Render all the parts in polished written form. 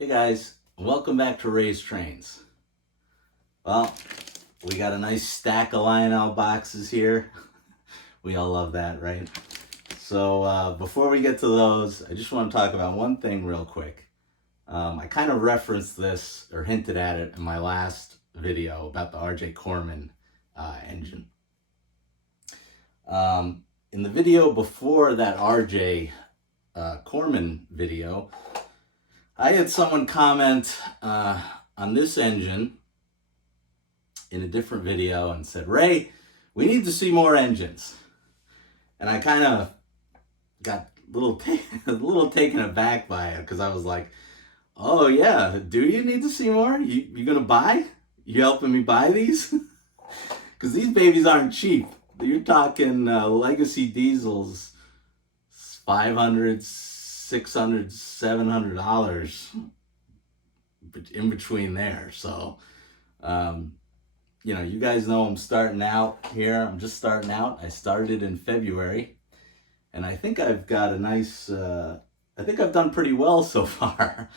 Hey guys, welcome back to Ray's Trains. Well, we got a nice stack of Lionel boxes here. We all love that, right? So before we get to those, I just want to talk about one thing real quick. I kind of referenced this or hinted at it in my last video about the RJ Corman engine. In the video before that RJ Corman video, I had someone comment on this engine in a different video and said, Ray, we need to see more engines. And I kind of got a little taken aback by it because I was like, oh yeah, do you need to see more? You gonna buy? You helping me buy these? Because these babies aren't cheap. You're talking legacy diesels, $500, $600, $700 in between there. So, you guys know I'm starting out here. I'm just starting out. I started in February, and I think I've got a nice. I think I've done pretty well so far.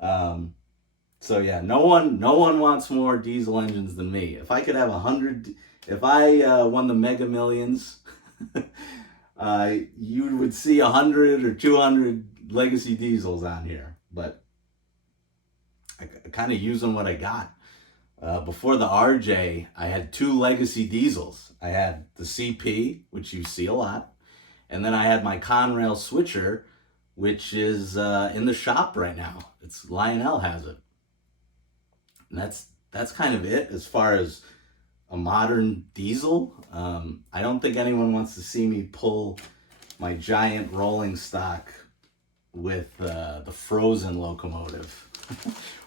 So yeah, no one wants more diesel engines than me. If I could have 100, if I won the Mega Millions, you would see 100 or 200 legacy diesels on here. But I kind of using what I got. Before the RJ, I had two legacy diesels. I had the CP, which you see a lot, and then I had my Conrail switcher, which is in the shop right now. It's Lionel has it. And that's kind of it as far as a modern diesel. I don't think anyone wants to see me pull my giant rolling stock with the Frozen locomotive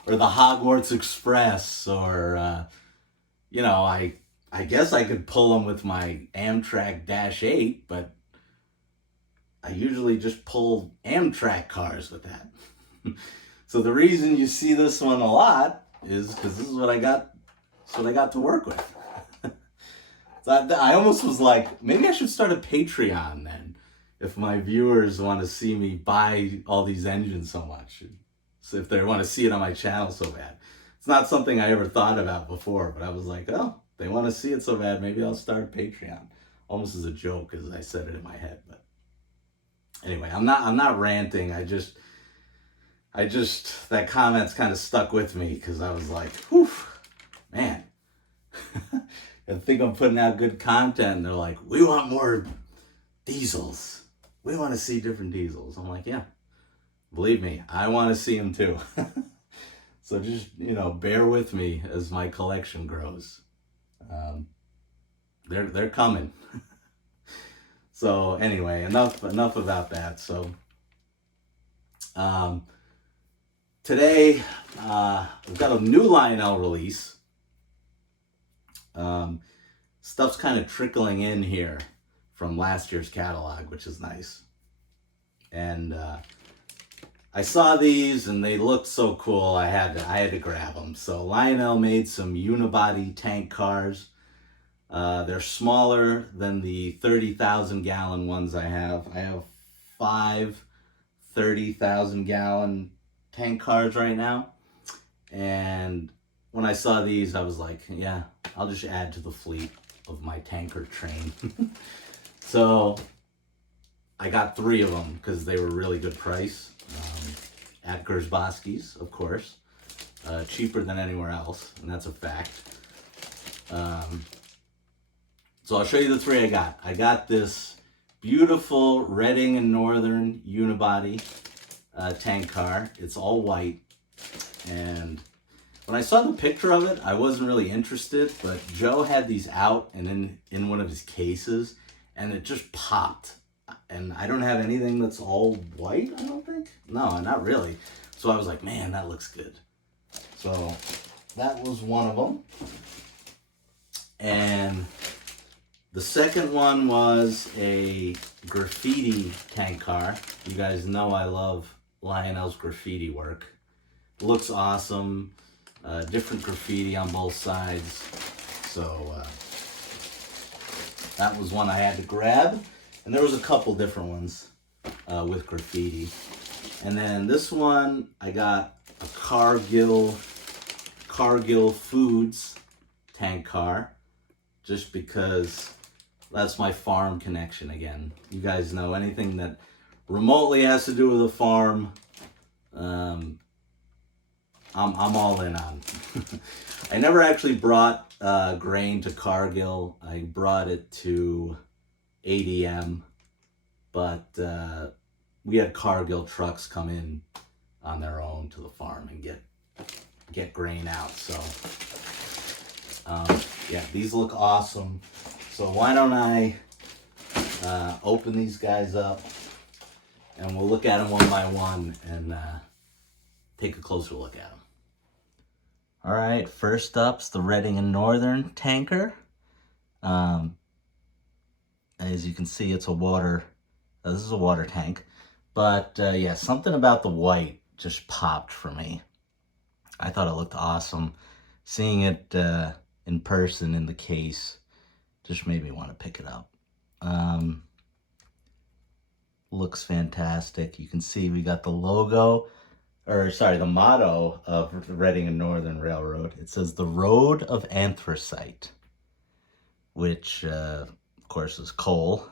or the Hogwarts Express, or I guess I could pull them with my Amtrak Dash 8, but I usually just pull Amtrak cars with that. So the reason you see this one a lot is because this is what I got. It's what I got to work with. So I almost was like, maybe I should start a Patreon then, if my viewers want to see me buy all these engines so much. So if they want to see it on my channel so bad. It's not something I ever thought about before, but I was like, oh, they want to see it so bad, maybe I'll start a Patreon. Almost as a joke, as I said it in my head. But anyway, I'm not ranting. I just that comment's kind of stuck with me because I was like, whew, man. I think I'm putting out good content, and they're like, we want more diesels. We want to see different diesels. I'm like, yeah, believe me, I want to see them too. So just, bear with me as my collection grows. They're coming. So anyway, enough about that. So today we've got a new Lionel release. Stuff's kind of trickling in here from last year's catalog, which is nice. And I saw these and they looked so cool. I had to grab them. So Lionel made some unibody tank cars. They're smaller than the 30,000 gallon ones I have. I have 5 30,000 gallon tank cars right now. And when I saw these, I was like, yeah, I'll just add to the fleet of my tanker train. So I got 3 of them because they were really good price. At Gersbowski's, of course. Cheaper than anywhere else, and that's a fact. So I'll show you the 3 I got. I got this beautiful Reading and Northern unibody tank car. It's all white. And when I saw the picture of it, I wasn't really interested, but Joe had these out and in one of his cases, and it just popped. And I don't have anything that's all white, I don't think. No, not really. So I was like, man, that looks good. So that was one of them. And the second one was a graffiti tank car. You guys know I love Lionel's graffiti work. Looks awesome. Different graffiti on both sides. So that was one I had to grab. And there was a couple different ones with graffiti. And then this one, I got a Cargill Foods tank car, just because that's my farm connection again. You guys know anything that remotely has to do with a farm, I'm all in on. I never actually brought grain to Cargill. I brought it to ADM, but we had Cargill trucks come in on their own to the farm and get grain out. So yeah, these look awesome. So why don't I open these guys up and we'll look at them one by one and take a closer look at them. All right, first up's the Reading and Northern tanker. As you can see, it's a water. This is a water tank, but yeah, something about the white just popped for me. I thought it looked awesome. Seeing it in person in the case just made me want to pick it up. Looks fantastic. You can see we got the logo, or sorry, the motto of the Reading and Northern Railroad. It says the Road of Anthracite, which of course is coal.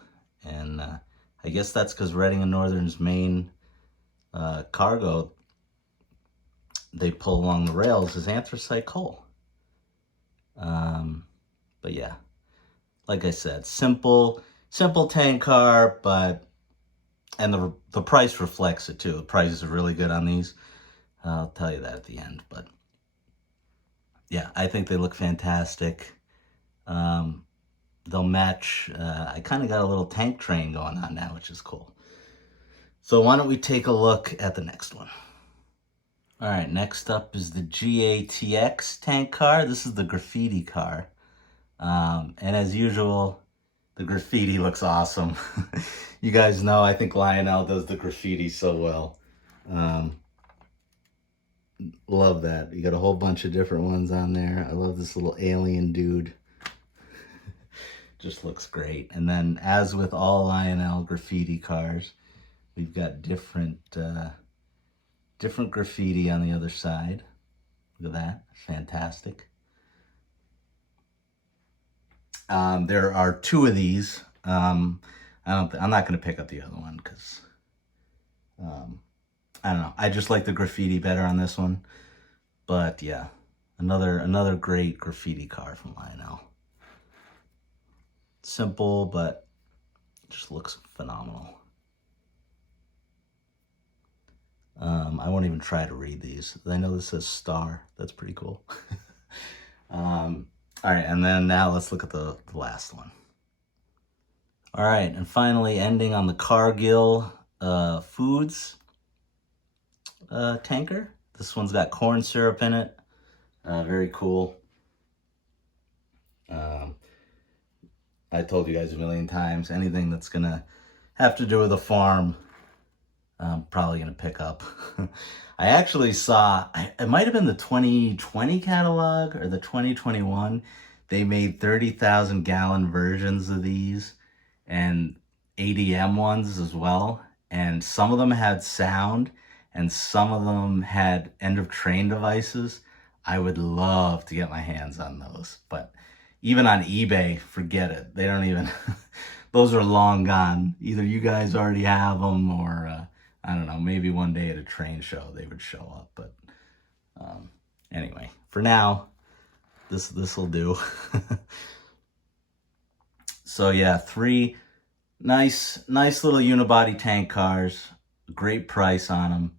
And I guess that's because Reading and Northern's main cargo they pull along the rails is anthracite coal. But yeah, like I said, simple tank car, but and the price reflects it too. The prices are really good on these. I'll tell you that at the end, but yeah, I think they look fantastic. They'll match. I kind of got a little tank train going on now, which is cool. So why don't we take a look at the next one? All right, next up is the GATX tank car. This is the graffiti car. And as usual, the graffiti looks awesome. You guys know, I think Lionel does the graffiti so well. Love that. You got a whole bunch of different ones on there. I love this little alien dude. Just looks great. And then, as with all Lionel graffiti cars, we've got different graffiti on the other side. Look at that. Fantastic. There are two of these. I'm not going to pick up the other one because I don't know. I just like the graffiti better on this one. But yeah, another great graffiti car from Lionel. Simple, but just looks phenomenal. I won't even try to read these. I know this says star. That's pretty cool. All right, and then now let's look at the last one. All right, and finally ending on the Cargill Foods tanker. This one's got corn syrup in it. Very cool. I told you guys a million times, anything that's gonna have to do with a farm, I'm probably gonna pick up. I actually saw, it might have been the 2020 catalog or the 2021. They made 30,000 gallon versions of these and ADM ones as well. And some of them had sound and some of them had end of train devices. I would love to get my hands on those, but even on eBay, forget it. They don't even, those are long gone. Either you guys already have them or I don't know, maybe one day at a train show they would show up. But anyway, for now, this will do. So yeah, 3 nice little unibody tank cars, great price on them,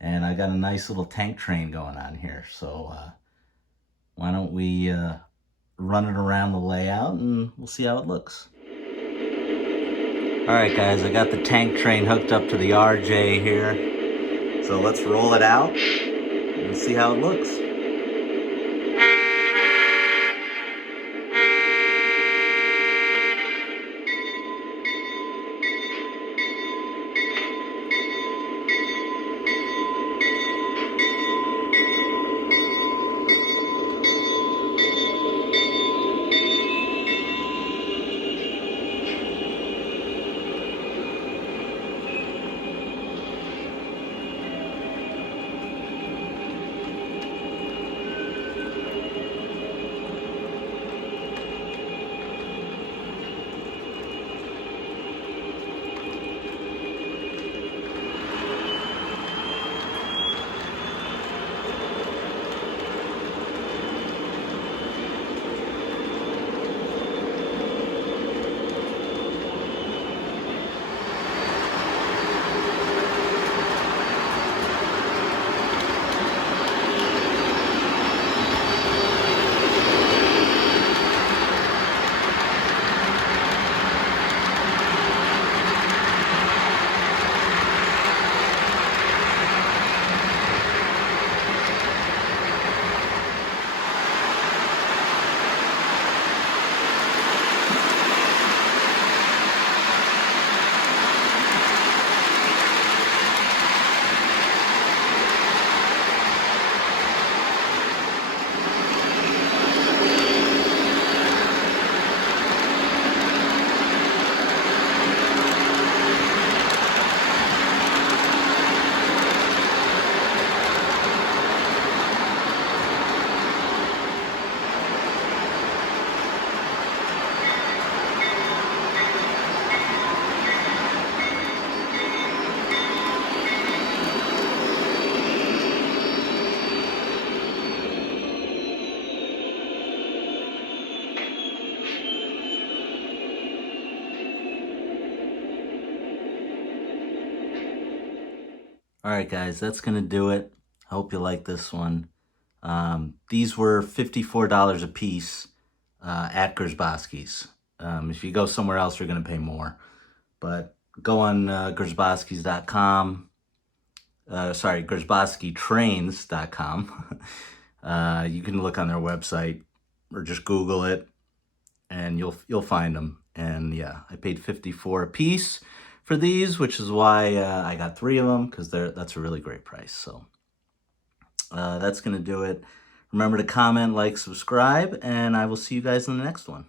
and I got a nice little tank train going on here. So why don't we run it around the layout and we'll see how it looks. All right, guys, I got the tank train hooked up to the RJ here. So let's roll it out and see how it looks. All right, guys, that's going to do it. I hope you like this one. These were $54 a piece at Gersbowski's. If you go somewhere else, you're going to pay more. But go on gersbowskis.com. Sorry, gersbowskitrains.com. You can look on their website or just Google it, and you'll find them. And yeah, I paid $54 a piece for these, which is why I got 3 of them, because that's a really great price. So that's gonna do it. Remember to comment, like, subscribe, and I will see you guys in the next one.